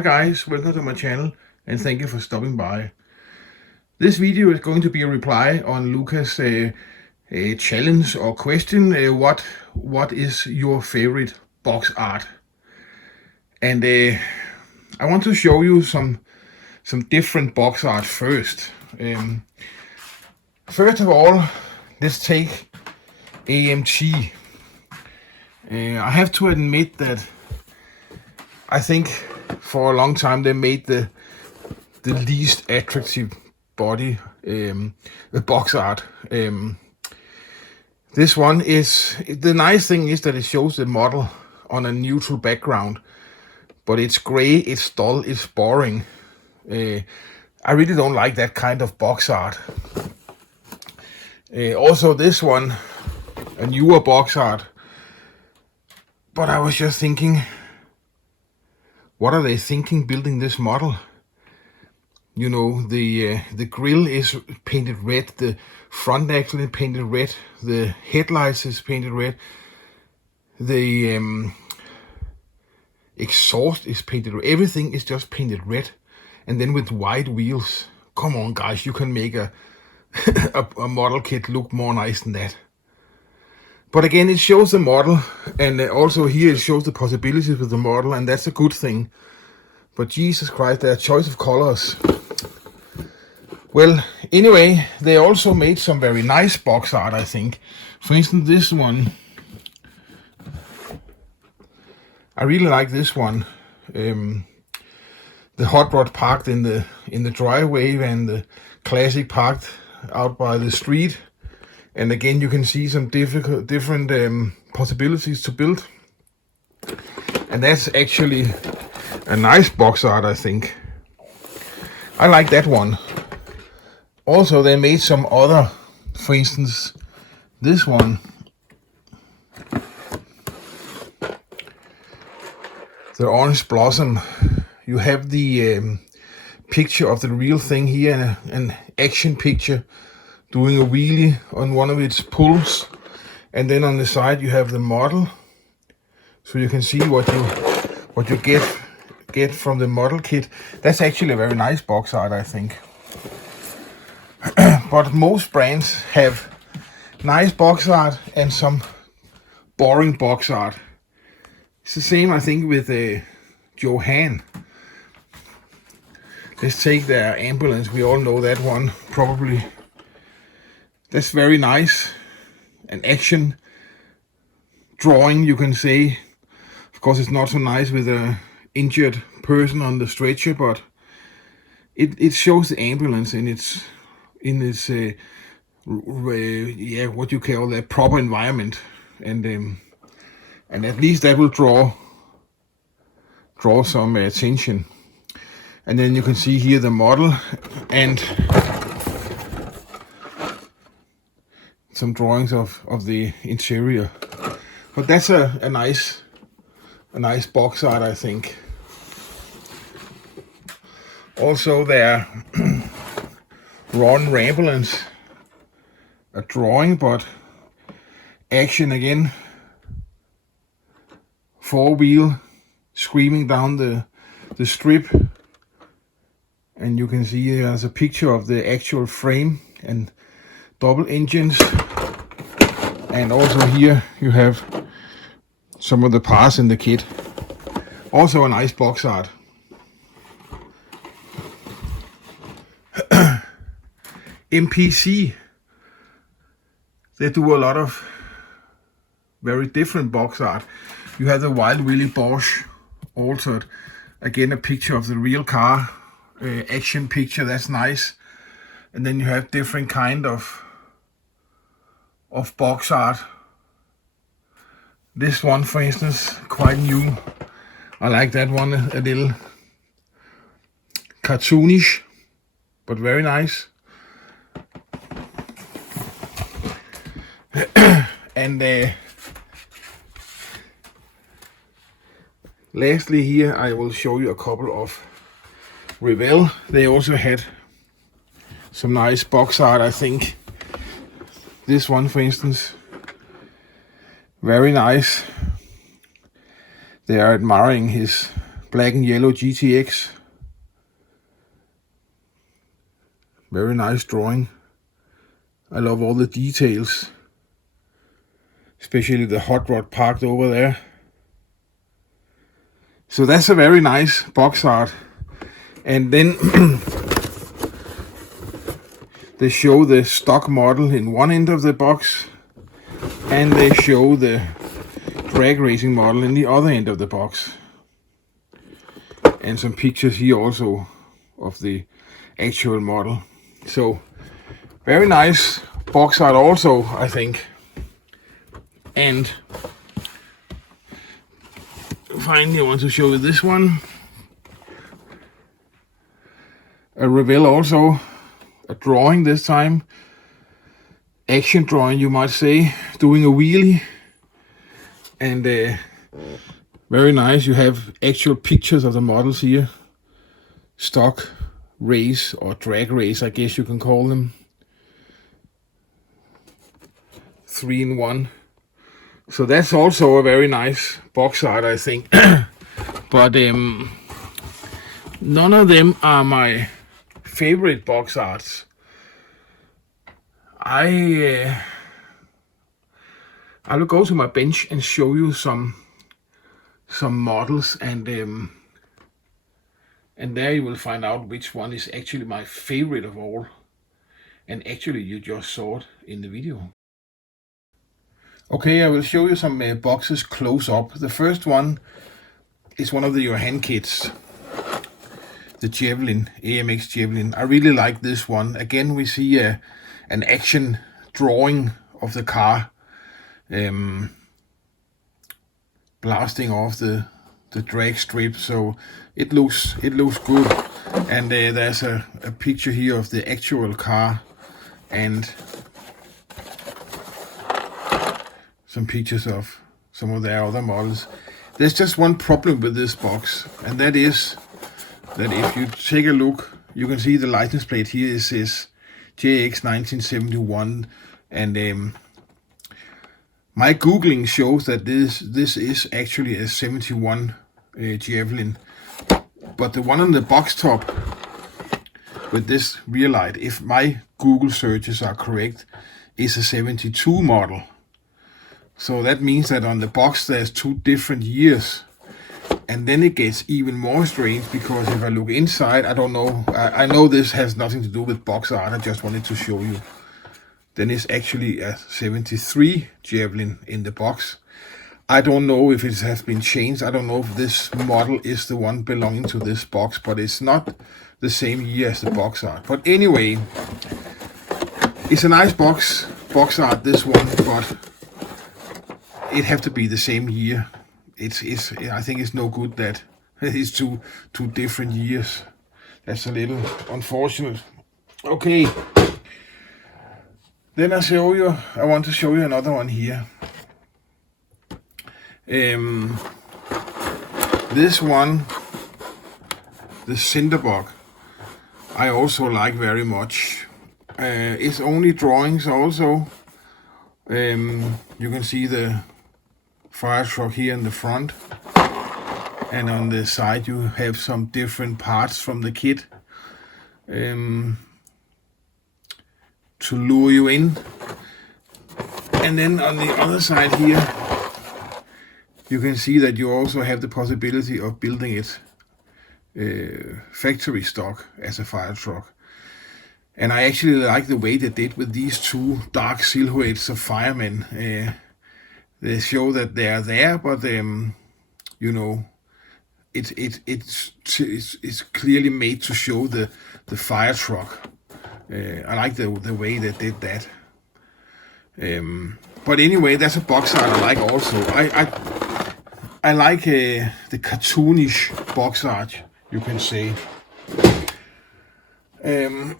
Hi guys, welcome to my channel and thank you for stopping by. This video is going to be a reply on Luka's challenge or question, what is your favorite box art? And I want to show you some different box art first. First of all, let's take AMT. I have to admit that I think for a long time they made the least attractive body box art. This one is, the nice thing is that it shows the model on a neutral background, but it's gray, it's dull, it's boring. I really don't like that kind of box art. Also this one, a newer box art, but I was just thinking, what are they thinking building this model? You know, the grill is painted red, the front axle is painted red, the headlights is painted red, the exhaust is painted red, everything is just painted red, and then with white wheels. Come on guys, you can make a model kit look more nice than that. But again, it shows the model, and also here it shows the possibilities with the model, and that's a good thing. But Jesus Christ, their choice of colors. Well, anyway, they also made some very nice box art, I think. For instance, this one. I really like this one. The hot rod parked in the driveway, and the classic parked out by the street. And again, you can see some different possibilities to build. And that's actually a nice box art, I think. I like that one. Also, they made some other, for instance, this one. The orange blossom. You have the picture of the real thing here, an action picture doing a wheelie on one of its pulls, and then on the side you have the model, so you can see what you get from the model kit. That's actually a very nice box art, I think. But most brands have nice box art and some boring box art. It's the same, I think, with Johan. Let's take their ambulance. We all know that one, probably. That's very nice. An action drawing, you can say. Of course, it's not so nice with a injured person on the stretcher, but it shows the ambulance in its what you call a proper environment, and at least that will draw some attention. And then you can see here the model and some drawings of the interior. But that's a nice box art, I think. Also there Ron Rambulance, a drawing, but action again. 4-wheel screaming down the strip, and you can see there's a picture of the actual frame and double engines. And also here you have some of the parts in the kit. Also a nice box art. MPC, they do a lot of very different box art. You have the Wild Willy Bosch altered. Again, a picture of the real car, action picture, that's nice. And then you have different kind of box art. This one, for instance, quite new. I like that one a little. Cartoonish, but very nice. And lastly here I will show you a couple of Revell. They also had some nice box art, I think. This one, for instance, very nice. They are admiring his Black and yellow GTX. Very nice drawing. I love all the details. Especially the hot rod parked over there. So that's a very nice box art. And then they show the stock model in one end of the box, and they show the drag racing model in the other end of the box. And some pictures here also of the actual model. So very nice box art also, I think. And finally I want to show you this one. A reveal also, a drawing this time. Action drawing, you might say, doing a wheelie. And very nice. You have actual pictures of the models here. Stock race or drag race, I guess you can call them. 3-in-1. So that's also a very nice box art, I think. But none of them are my favorite box arts. I will go to my bench and show you some models, and there you will find out which one is actually my favorite of all. And actually you just saw it in the video. Okay, I will show you some boxes close up. The first one is one of the Johan kits. The Javelin, AMX Javelin. I really like this one. Again, we see an action drawing of the car blasting off the drag strip, so it looks good. And there's a picture here of the actual car and some pictures of some of their other models. There's just one problem with this box, and that is that if you take a look, you can see the license plate here. It says JX 1971, and my googling shows that this is actually a 71 Javelin, but the one on the box top with this rear light, if my Google searches are correct, is a 72 model. So that means that on the box there's 2 different years. And then it gets even more strange, because if I look inside, I don't know, I know this has nothing to do with box art, I just wanted to show you. Then it's actually a 73 Javelin in the box. I don't know if it has been changed, I don't know if this model is the one belonging to this box, but it's not the same year as the box art. But anyway, it's a nice box art, this one, but it have to be the same year. I think it's no good that it's two different years. That's a little unfortunate. Okay. Then I want to show you another one here. This one, the Sondergaard, I also like very much. It's only drawings also. You can see the fire truck here in the front, and on the side you have some different parts from the kit to lure you in. And then on the other side here you can see that you also have the possibility of building it factory stock as a fire truck. And I actually like the way they did with these 2 dark silhouettes of firemen. They show that they are there, but you know, it's clearly made to show the fire truck. I like the way they did that. But anyway, that's a box art I like also. I like the cartoonish box art, you can say. And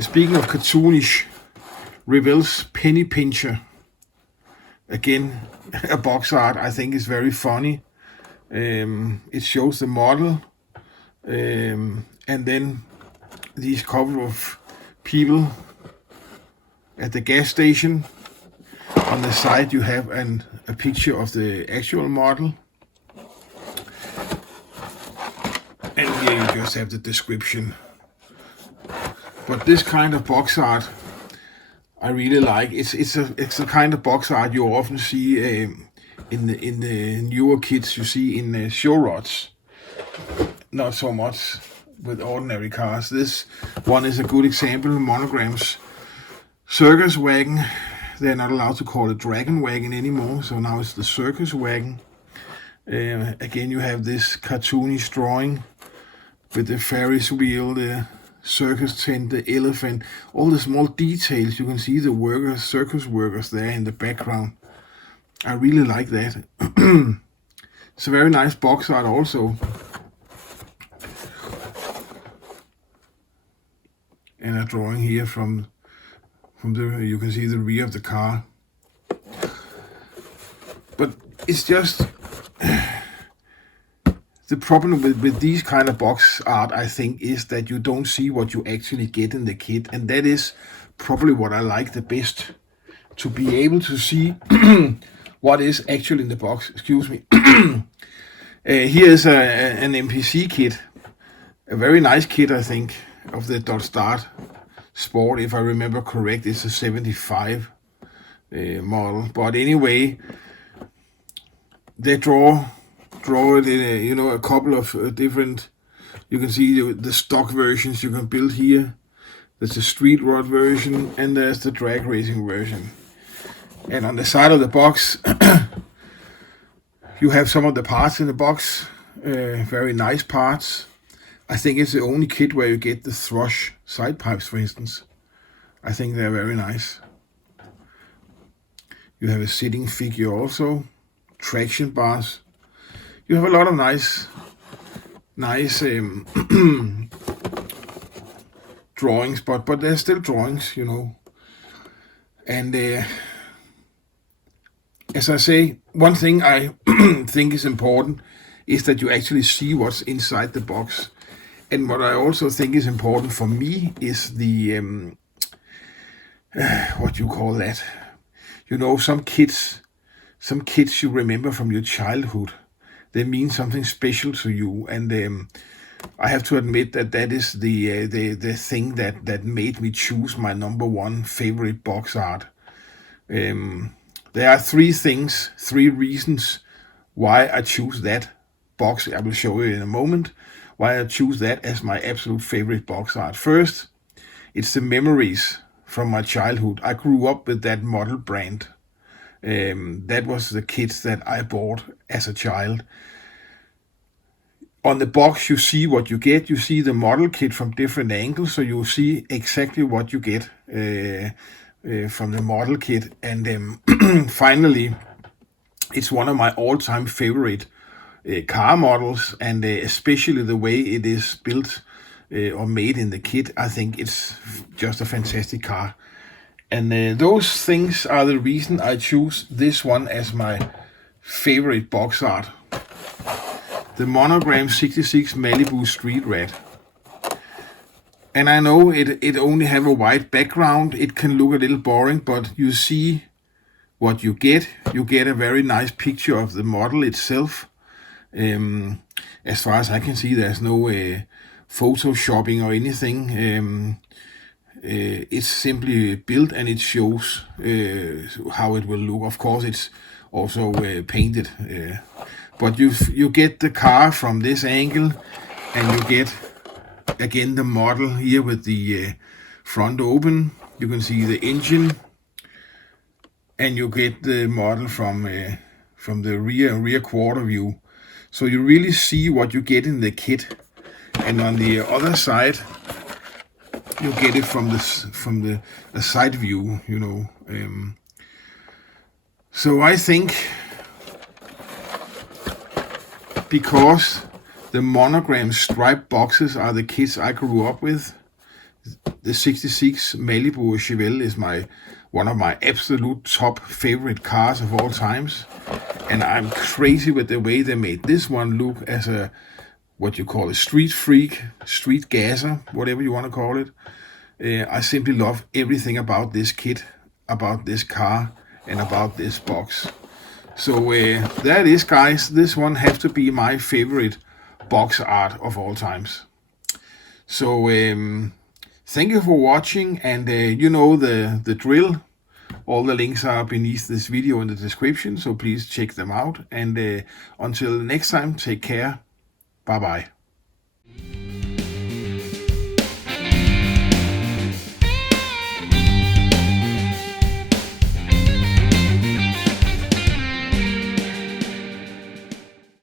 speaking of cartoonish, Revell's Penny Pincher. Again, a box art I think is very funny. It shows the model, and then these couple of people at the gas station. On the side you have a picture of the actual model. just have the description. But this kind of box art I really like. It's a kind of box art you often see in the newer kits you see in show rods. Not so much with ordinary cars. This one is a good example. Monograms circus wagon. They're not allowed to call it dragon wagon anymore, so now it's the circus wagon. Again, you have this cartoonish drawing with the Ferris wheel, the circus tent, the elephant, all the small details. You can see the workers, circus workers there in the background. I really like that. It's a very nice box art also. And a drawing here from the, you can see the rear of the car. But it's just the problem with these kind of box art, I think, is that you don't see what you actually get in the kit, and that is probably what I like the best, to be able to see what is actually in the box. Excuse me. Here is an MPC kit, a very nice kit, I think, of the Dot Start Sport. If I remember correct, it's a 75 model. But anyway, they draw it in a couple of different. You can see the stock versions you can build here. There's the street rod version and there's the drag racing version. And on the side of the box, you have some of the parts in the box. Very nice parts. I think it's the only kit where you get the thrush side pipes, for instance. I think they're very nice. You have a sitting figure also, traction bars. You have a lot of nice drawings, but they're still drawings, you know. And as I say, one thing I think is important is that you actually see what's inside the box. And what I also think is important for me is the, what you call that? You know, some kits you remember from your childhood. They mean something special to you. And I have to admit that is the thing that made me choose my number one favorite box art. There are three reasons why I choose that box. I will show you in a moment why I choose that as my absolute favorite box art. First, it's the memories from my childhood. I grew up with that model brand. That was the kits that I bought as a child. On the box, you see what you get. You see the model kit from different angles, so you see exactly what you get from the model kit. And finally, it's one of my all-time favorite car models, and especially the way it is built or made in the kit. I think it's just a fantastic car. And those things are the reason I choose this one as my favorite box art. The Monogram 66 Malibu Street Rat. And I know it only have a white background. It can look a little boring, but you see what you get. You get a very nice picture of the model itself. As far as I can see, there's no photoshopping or anything. It's simply built and it shows how it will look. Of course, it's also painted, but you get the car from this angle, and you get again the model here with the front open. You can see the engine, and you get the model from the rear quarter view. So you really see what you get in the kit, and on the other side, you get it from the side view, you know. So I think because the Monogram striped boxes are the kits I grew up with, the 66 Malibu Chevelle is one of my absolute top favorite cars of all times. And I'm crazy with the way they made this one look as a, what you call a street freak, street gasser, whatever you want to call it. I simply love everything about this kit, about this car, and about this box. So there it is, guys. This one has to be my favorite box art of all times. So thank you for watching, and you know the drill. All the links are beneath this video in the description, so please check them out. And until next time, take care. Bye bye.